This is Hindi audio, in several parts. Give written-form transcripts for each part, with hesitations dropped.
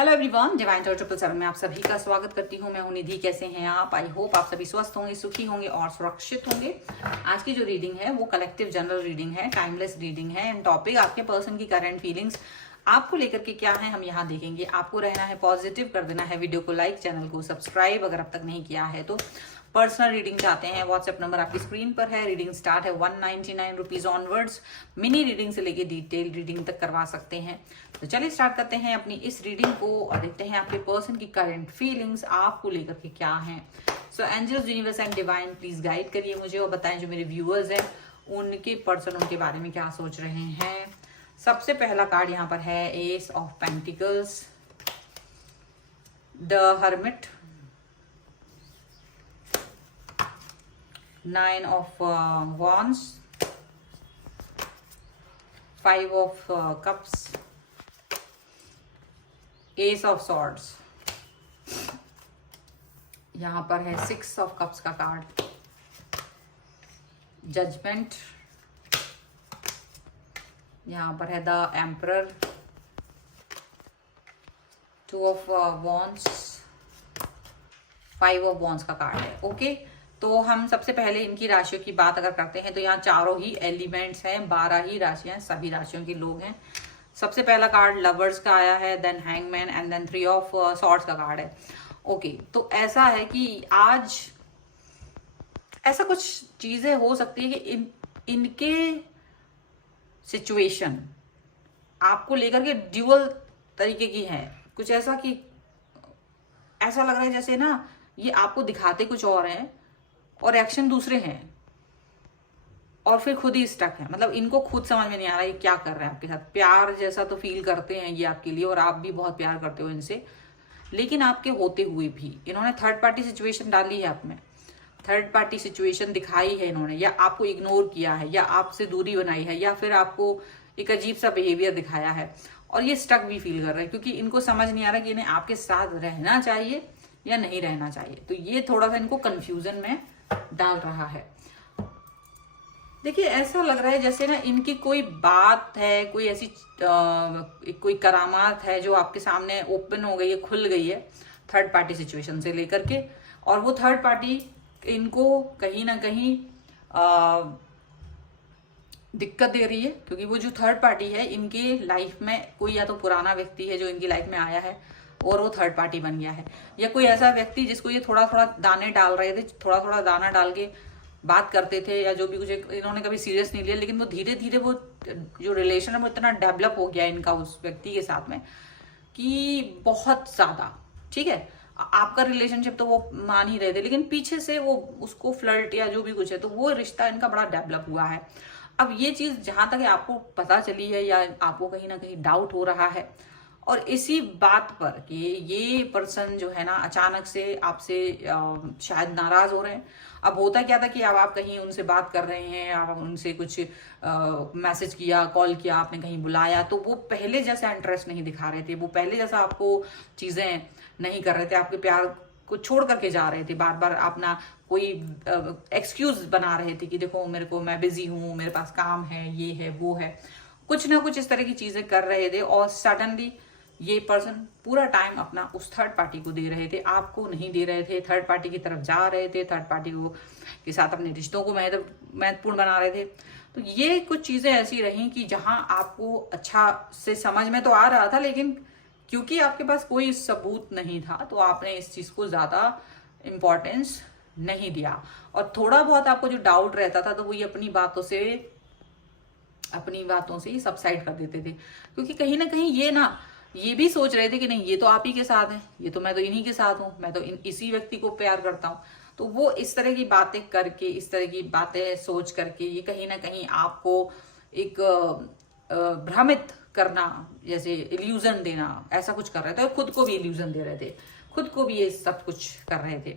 हेलो एवरीवन, डिवाइन टॉर 777 में आप सभी का स्वागत करती हूँ। मैं हूँ निधि। कैसे हैं आप? आई होप आप सभी स्वस्थ होंगे, सुखी होंगे और सुरक्षित होंगे। आज की जो रीडिंग है वो कलेक्टिव जनरल रीडिंग है, टाइमलेस रीडिंग है। एंड टॉपिक आपके पर्सन की करंट फीलिंग्स आपको लेकर के क्या है हम यहाँ देखेंगे। आपको रहना है पॉजिटिव, कर देना है वीडियो को लाइक, चैनल को सब्सक्राइब अगर अब तक नहीं किया है तो। पर्सनल रीडिंग चाहते हैं, व्हाट्सएप नंबर आपकी स्क्रीन पर है। रीडिंग स्टार्ट है 199 रुपीज ऑनवर्ड्स। मिनी रीडिंग से लेके डिटेल रीडिंग तक करवा सकते हैं। तो चलिए स्टार्ट करते हैं अपनी इस रीडिंग को और देखते हैं आपके पर्सन की करंट फीलिंग्स आपको लेकर के क्या हैं। So angels, universe and divine please guide करिए मुझे और बताएं जो मेरे व्यूअर्स हैं उनके पर्सन उनके बारे में क्या सोच रहे हैं। सबसे पहला कार्ड यहाँ पर है S of pentacles, the hermit, 9 of wands, 5 of cups, ace of swords। यहाँ पर है 6 of cups का कार्ड, जजमेंट। यहाँ पर है the emperor, 2 of wands, 5 of wands का कार्ड है। ओके, तो हम सबसे पहले इनकी राशियों की बात अगर करते हैं तो यहाँ चारों ही एलिमेंट्स हैं, 12 ही राशियां, सभी राशियों के लोग हैं। सबसे पहला कार्ड लवर्स का आया है, then hangman and then 3 of swords का कार्ड है। ओके, तो ऐसा है कि आज ऐसा कुछ चीजें हो सकती है कि इनके सिचुएशन आपको लेकर के ड्यूअल तरीके की है। कुछ ऐसा कि ऐसा लग रहा है जैसे ना ये आपको दिखाते कुछ और हैं और एक्शन दूसरे हैं और फिर खुद ही स्टक है। मतलब इनको खुद समझ में नहीं आ रहा है क्या कर रहे हैं आपके साथ। प्यार जैसा तो फील करते हैं ये आपके लिए और आप भी बहुत प्यार करते हो इनसे, लेकिन आपके होते हुए भी इन्होंने थर्ड पार्टी सिचुएशन डाली है आप में, थर्ड पार्टी सिचुएशन दिखाई है इन्होंने, या आपको इग्नोर किया है, या आपसे दूरी बनाई है, या फिर आपको एक अजीब सा बिहेवियर दिखाया है और ये स्टक भी फील कर रहे हैं क्योंकि इनको समझ नहीं आ रहा कि इन्हें आपके साथ रहना चाहिए या नहीं रहना चाहिए। तो ये थोड़ा सा इनको कंफ्यूजन में डाल रहा है। देखिए, ऐसा लग रहा है जैसे ना इनकी कोई बात है, कोई ऐसी कोई करामात है जो आपके सामने ओपन हो गई है, खुल गई है थर्ड पार्टी सिचुएशन से लेकर के, और वो थर्ड पार्टी इनको कहीं ना कहीं दिक्कत दे रही है क्योंकि वो जो थर्ड पार्टी है इनके लाइफ में कोई या तो पुराना व्यक्ति है जो इनकी लाइफ में आया है और वो थर्ड पार्टी बन गया है, या कोई ऐसा व्यक्ति जिसको ये थोड़ा थोड़ा दाने डाल रहे थे, थोड़ा थोड़ा दाना डाल के बात करते थे या जो भी कुछ, इन्होंने कभी सीरियस नहीं लिया, लेकिन वो धीरे धीरे वो जो रिलेशन है वो इतना डेवलप हो गया इनका उस व्यक्ति के साथ में कि बहुत ज्यादा। ठीक है, आपका रिलेशनशिप तो वो मान ही रहे थे, लेकिन पीछे से वो उसको फ्लर्ट या जो भी कुछ है तो वो रिश्ता इनका बड़ा डेवलप हुआ है। अब ये चीज जहां तक आपको पता चली है या आपको कहीं ना कहीं डाउट हो रहा है, और इसी बात पर कि ये पर्सन जो है ना अचानक से आपसे शायद नाराज हो रहे हैं। अब होता क्या था कि अब आप कहीं उनसे बात कर रहे हैं, आप उनसे कुछ मैसेज किया, कॉल किया, आपने कहीं बुलाया, तो वो पहले जैसा इंटरेस्ट नहीं दिखा रहे थे, वो पहले जैसा आपको चीजें नहीं कर रहे थे, आपके प्यार को छोड़ करके जा रहे थे, बार बार अपना कोई एक्सक्यूज बना रहे थे कि देखो मेरे को, मैं बिजी हूँ, मेरे पास काम है, ये है वो है, कुछ ना कुछ इस तरह की चीजें कर रहे थे। और सडनली ये पर्सन पूरा टाइम अपना उस थर्ड पार्टी को दे रहे थे, आपको नहीं दे रहे थे, थर्ड पार्टी की तरफ जा रहे थे, थर्ड पार्टी को के साथ अपने रिश्तों को महत्वपूर्ण बना रहे थे। तो ये कुछ चीजें ऐसी रही कि जहां आपको अच्छा से समझ में तो आ रहा था, लेकिन क्योंकि आपके पास कोई सबूत नहीं था तो आपने इस चीज को ज्यादा इंपॉर्टेंस नहीं दिया, और थोड़ा बहुत आपको जो डाउट रहता था तो वो ये अपनी बातों से ही सबसाइड कर देते थे, क्योंकि कहीं ना कहीं ये भी सोच रहे थे कि नहीं, ये तो आप ही के साथ हैं, ये तो मैं तो इन्हीं के साथ हूं, मैं तो इसी व्यक्ति को प्यार करता हूं। तो वो इस तरह की बातें करके, इस तरह की बातें सोच करके ये कहीं ना कहीं आपको एक भ्रमित करना, जैसे इल्यूजन देना, ऐसा कुछ कर रहे थे। खुद को भी इल्यूजन दे रहे थे, खुद को भी ये सब कुछ कर रहे थे।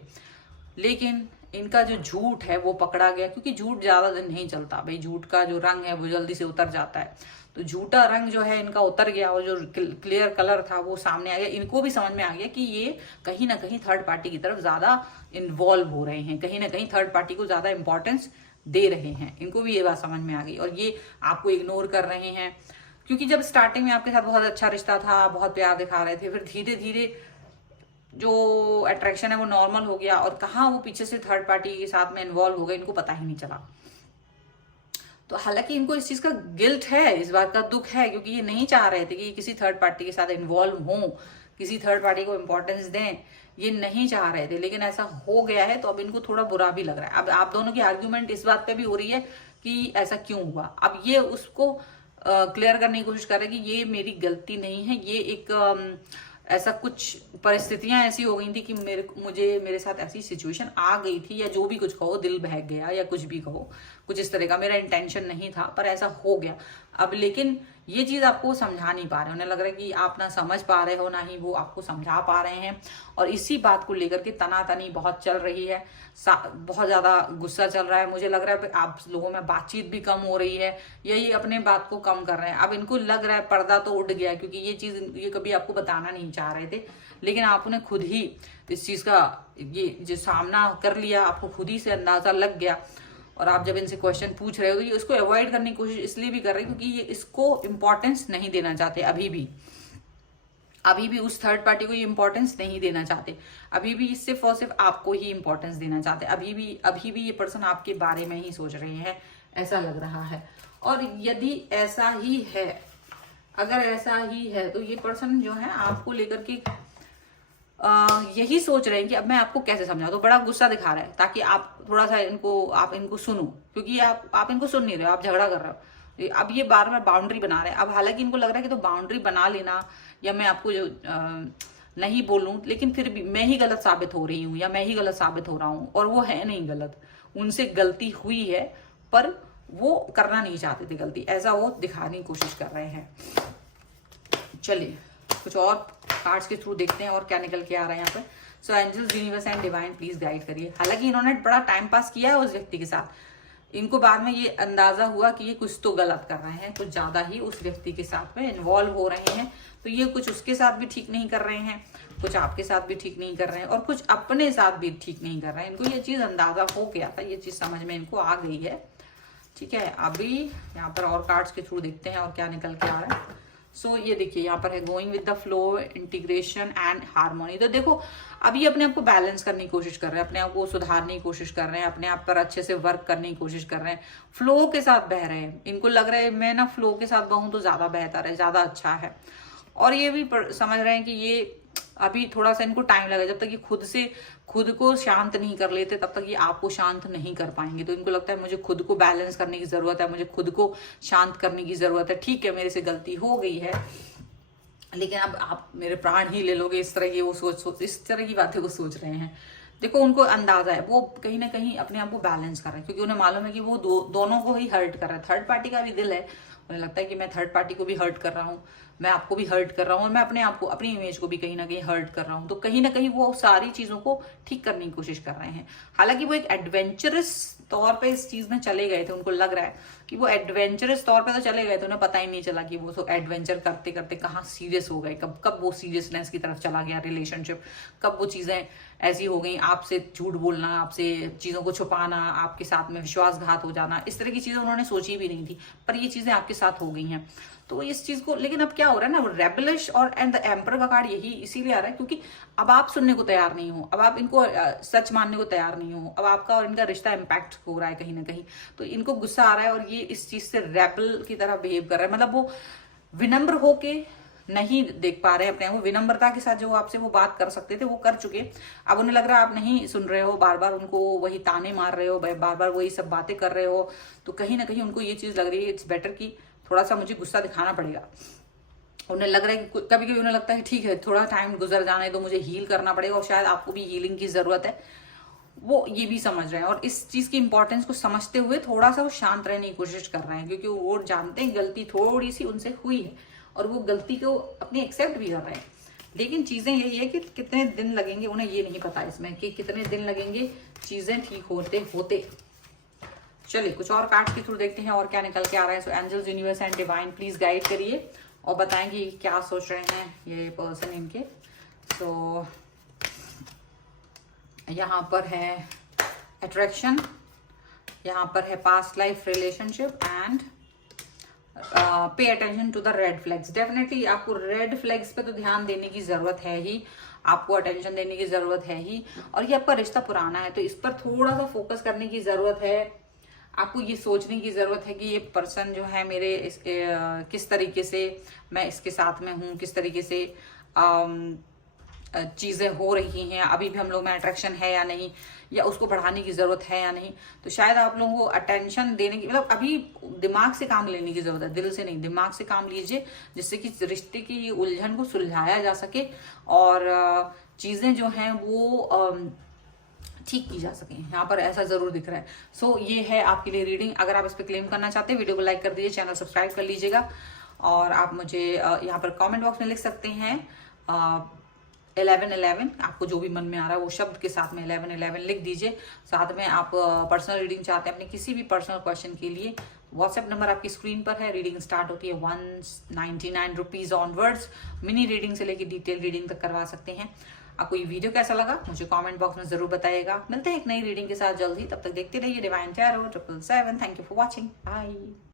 लेकिन इनका जो झूठ है वो पकड़ा गया, क्योंकि झूठ ज्यादा दिन नहीं चलता भाई, झूठ का जो रंग है वो जल्दी से उतर जाता है। तो झूठा रंग जो है इनका उतर गया और जो क्लियर कलर था वो सामने आ गया। इनको भी समझ में आ गया कि ये कहीं ना कहीं थर्ड पार्टी की तरफ ज्यादा इन्वॉल्व हो रहे हैं, कहीं ना कहीं थर्ड पार्टी को ज्यादा इंपॉर्टेंस दे रहे हैं। इनको भी ये बात समझ में आ गई और ये आपको इग्नोर कर रहे हैं। क्योंकि जब स्टार्टिंग में आपके साथ बहुत अच्छा रिश्ता था, बहुत प्यार दिखा रहे थे, फिर धीरे धीरे जो अट्रैक्शन है वो नॉर्मल हो गया और कहाँ वो पीछे से थर्ड पार्टी के साथ में इन्वॉल्व हो गए, इनको पता ही नहीं चला। तो हालांकि इनको इस चीज का गिल्ट है, इस बात का दुख है, क्योंकि ये नहीं चाह रहे थे कि किसी थर्ड पार्टी के साथ इन्वॉल्व हों, किसी थर्ड पार्टी को इंपॉर्टेंस दें, ये नहीं चाह रहे थे, लेकिन ऐसा हो गया है तो अब इनको थोड़ा बुरा भी लग रहा है। अब आप दोनों की आर्ग्यूमेंट इस बात पे भी हो रही है कि ऐसा क्यों हुआ। अब ये उसको क्लियर करने की कोशिश कर रहे हैं कि ये मेरी गलती नहीं है, ये एक ऐसा कुछ परिस्थितियां ऐसी हो गई थी कि मेरे साथ ऐसी सिचुएशन आ गई थी, या जो भी कुछ कहो, दिल बहक गया या कुछ भी कहो, कुछ इस तरह का, मेरा इंटेंशन नहीं था पर ऐसा हो गया। अब लेकिन ये चीज आपको समझा नहीं पा रहे, उन्हें लग रहा है कि आप ना समझ पा रहे हो, ना ही वो आपको समझा पा रहे हैं, और इसी बात को लेकर के तनातनी बहुत चल रही है, बहुत ज्यादा गुस्सा चल रहा है। मुझे लग रहा है आप लोगों में बातचीत भी कम हो रही है, यही अपने बात को कम कर रहे हैं। अब इनको लग रहा है पर्दा तो उठ गया, क्योंकि ये कभी आपको बताना नहीं चाह रहे थे, लेकिन आपने खुद ही इस चीज का ये जो सामना कर लिया, आपको खुद ही से अंदाजा लग गया। और आप जब इनसे क्वेश्चन पूछ रहे हो तो ये उसको अवॉइड करने की कोशिश इसलिए भी कर रहे हैं क्योंकि ये इसको इंपॉर्टेंस नहीं देना चाहते, अभी भी उस थर्ड पार्टी को ये इंपॉर्टेंस नहीं देना चाहते, अभी भी सिर्फ और सिर्फ आपको ही इंपॉर्टेंस देना चाहते, अभी भी ये पर्सन आपके बारे में ही सोच रहे हैं, ऐसा लग रहा है। और यदि ऐसा ही है, अगर ऐसा ही है तो ये पर्सन जो है आपको लेकर के यही सोच रहे हैं कि अब मैं आपको कैसे समझाऊं, तो बड़ा गुस्सा दिखा रहा है ताकि आप थोड़ा सा आप इनको सुनो, क्योंकि आप इनको सुन नहीं रहे हो, आप झगड़ा कर रहे हो। अब ये बार बार बाउंड्री बना रहे हैं। अब हालांकि इनको लग रहा है कि तो बाउंड्री बना लेना, या मैं आपको जो नहीं बोलूं, लेकिन फिर भी मैं ही गलत साबित हो रही हूँ या मैं ही गलत साबित हो रहा हूँ, और वो है नहीं गलत, उनसे गलती हुई है पर वो करना नहीं चाहते थे गलती, ऐसा वो दिखाने की कोशिश कर रहे हैं। चलिए कुछ और कार्ड्स के थ्रू देखते हैं और क्या निकल के आ रहा है यहाँ पे। So angels, universe and divine please guide करिए। हालांकि इन्होंने बड़ा टाइम पास किया है उस व्यक्ति के साथ, इनको बाद में ये अंदाजा हुआ कि ये कुछ तो गलत कर रहे हैं, कुछ ज्यादा ही उस व्यक्ति के साथ में इन्वॉल्व हो रहे हैं, तो ये कुछ उसके साथ भी ठीक नहीं कर रहे हैं, कुछ आपके साथ भी ठीक नहीं कर रहे हैं, और कुछ अपने साथ भी ठीक नहीं कर रहे हैं। इनको ये चीज अंदाजा हो गया था, ये चीज समझ में इनको आ गई है। ठीक है, अभी यहाँ पर और कार्ड्स के थ्रू देखते हैं और क्या निकल के आ रहा है। सो ये देखिए यहाँ पर है going with the flow, integration and harmony. तो देखो अभी अपने आप को बैलेंस करने की कोशिश कर रहे हैं, अपने आप को सुधारने की कोशिश कर रहे हैं, अपने आप पर अच्छे से वर्क करने की कोशिश कर रहे हैं, फ्लो के साथ बह रहे हैं। इनको लग रहा है मैं ना फ्लो के साथ बहूं तो ज्यादा बेहतर है, ज्यादा अच्छा है। और ये भी समझ रहे हैं कि ये अभी थोड़ा सा इनको टाइम लगेगा, जब तक ये खुद को शांत नहीं कर लेते तब तक ये आपको शांत नहीं कर पाएंगे। तो इनको लगता है मुझे खुद को बैलेंस करने की जरूरत है, मुझे खुद को शांत करने की जरूरत है। ठीक है, मेरे से गलती हो गई है, लेकिन अब आप मेरे प्राण ही ले लोगे, इस तरह की वो सोच इस तरह की बातें वो सोच रहे हैं। देखो उनको अंदाजा है, वो कहीं ना कहीं अपने आप को बैलेंस कर रहे हैं, क्योंकि उन्हें मालूम है कि वो दोनों को ही हर्ट कर रहा है। थर्ड पार्टी का भी दिल है, उन्हें लगता है कि मैं थर्ड पार्टी को भी हर्ट कर रहा हूँ, मैं आपको भी हर्ट कर रहा हूँ, और मैं अपने आप को, अपनी इमेज को भी कहीं ना कहीं हर्ट कर रहा हूँ। तो कहीं ना कहीं वो सारी चीजों को ठीक करने की कोशिश कर रहे हैं। हालांकि वो एक एडवेंचरस तौर पे इस चीज में चले गए थे, उनको लग रहा है कि वो एडवेंचरस तौर पे तो चले गए थे, उन्हें पता ही नहीं चला कि वो तो एडवेंचर करते करते कहाँ सीरियस हो गए, कब वो सीरियसनेस की तरफ चला गया रिलेशनशिप, कब वो चीजें ऐसी हो गई, आपसे झूठ बोलना, आपसे चीजों को छुपाना, आपके साथ में विश्वासघात हो जाना, इस तरह की चीजें उन्होंने सोची भी नहीं थी, पर ये चीजें आपके साथ हो गई हैं। तो इस चीज को, लेकिन अब क्या हो रहा है ना, रेबलिश और एंड द एम्पर का कार्ड यही इसीलिए आ रहा है क्योंकि अब आप सुनने को तैयार नहीं हो, अब आप इनको सच मानने को तैयार नहीं हो, अब आपका और इनका रिश्ता इम्पैक्ट हो रहा है कहीं ना कहीं। तो इनको गुस्सा आ रहा है और ये इस चीज से रेबल की तरह बिहेव कर रहा है, मतलब वो विनम्र होके नहीं देख पा रहे अपने आप को, विनम्रता के साथ जो आपसे वो बात कर सकते थे वो कर चुके। अब उन्हें लग रहा है आप नहीं सुन रहे हो, बार बार उनको वही ताने मार रहे हो, बार बार वही सब बातें कर रहे हो, तो कहीं ना कहीं उनको ये चीज लग रही है इट्स बेटर कि थोड़ा सा मुझे गुस्सा दिखाना पड़ेगा। उन्हें लग रहा है कि कभी कभी उन्हें लगता है ठीक है थोड़ा टाइम गुजर जाने तो मुझे हील करना पड़ेगा, और शायद आपको भी हीलिंग की जरूरत है, वो ये भी समझ रहे हैं। और इस चीज की इंपॉर्टेंस को समझते हुए थोड़ा सा वो शांत रहने की कोशिश कर रहे हैं, क्योंकि वो जानते हैं गलती थोड़ी सी उनसे हुई है और वो गलती को अपनी एक्सेप्ट भी कर रहे हैं। लेकिन चीजें यही है कि कितने दिन लगेंगे, उन्हें ये नहीं पता इसमें कि कितने दिन लगेंगे चीजें ठीक होते होते। चलिए कुछ और कार्ड्स के थ्रू देखते हैं और क्या निकल के आ रहा है। So angels, universe and divine please guide करिए और बताएंगे क्या सोच रहे हैं ये पर्सन इनके। सो यहाँ पर है अट्रैक्शन, यहाँ पर है past life relationship and pay attention to the red flags. Definitely आपको रेड फ्लैग्स पे तो ध्यान देने की जरूरत है ही, आपको अटेंशन देने की जरूरत है ही। और ये आपका रिश्ता पुराना है तो इस पर थोड़ा सा फोकस करने की जरूरत है। आपको ये सोचने की जरूरत है कि ये पर्सन जो है मेरे किस तरीके से मैं इसके साथ में हूँ, किस तरीके से चीजें हो रही हैं, अभी भी हम लोग में अट्रैक्शन है या नहीं, या उसको बढ़ाने की जरूरत है या नहीं। तो शायद आप लोगों को अटेंशन देने की मतलब अभी दिमाग से काम लेने की जरूरत है, दिल से नहीं, दिमाग से काम लीजिए, जिससे कि रिश्ते की उलझन को सुलझाया जा सके और चीजें जो हैं वो ठीक की जा सके। यहाँ पर ऐसा जरूर दिख रहा है। सो ये है आपके लिए रीडिंग। अगर आप इस पर क्लेम करना चाहते हैं, वीडियो को लाइक कर दीजिए, चैनल सब्सक्राइब कर लीजिएगा और आप मुझे यहाँ पर कमेंट बॉक्स में लिख सकते हैं 1111, आपको जो भी मन में आ रहा है वो शब्द के साथ में 1111 लिख दीजिए। साथ में आप पर्सनल रीडिंग चाहते हैं अपने किसी भी पर्सनल क्वेश्चन के लिए, व्हाट्सएप नंबर आपकी स्क्रीन पर है। रीडिंग स्टार्ट होती है 199 रुपीज ऑनवर्ड्स। मिनी रीडिंग से लेकर डिटेल रीडिंग तक करवा सकते हैं। आपको ये वीडियो कैसा लगा मुझे कमेंट बॉक्स में जरूर बताइएगा। मिलते हैं एक नई रीडिंग के साथ जल्दी, तब तक देखते रहिए divine tarot 777। Thank you for watching, bye.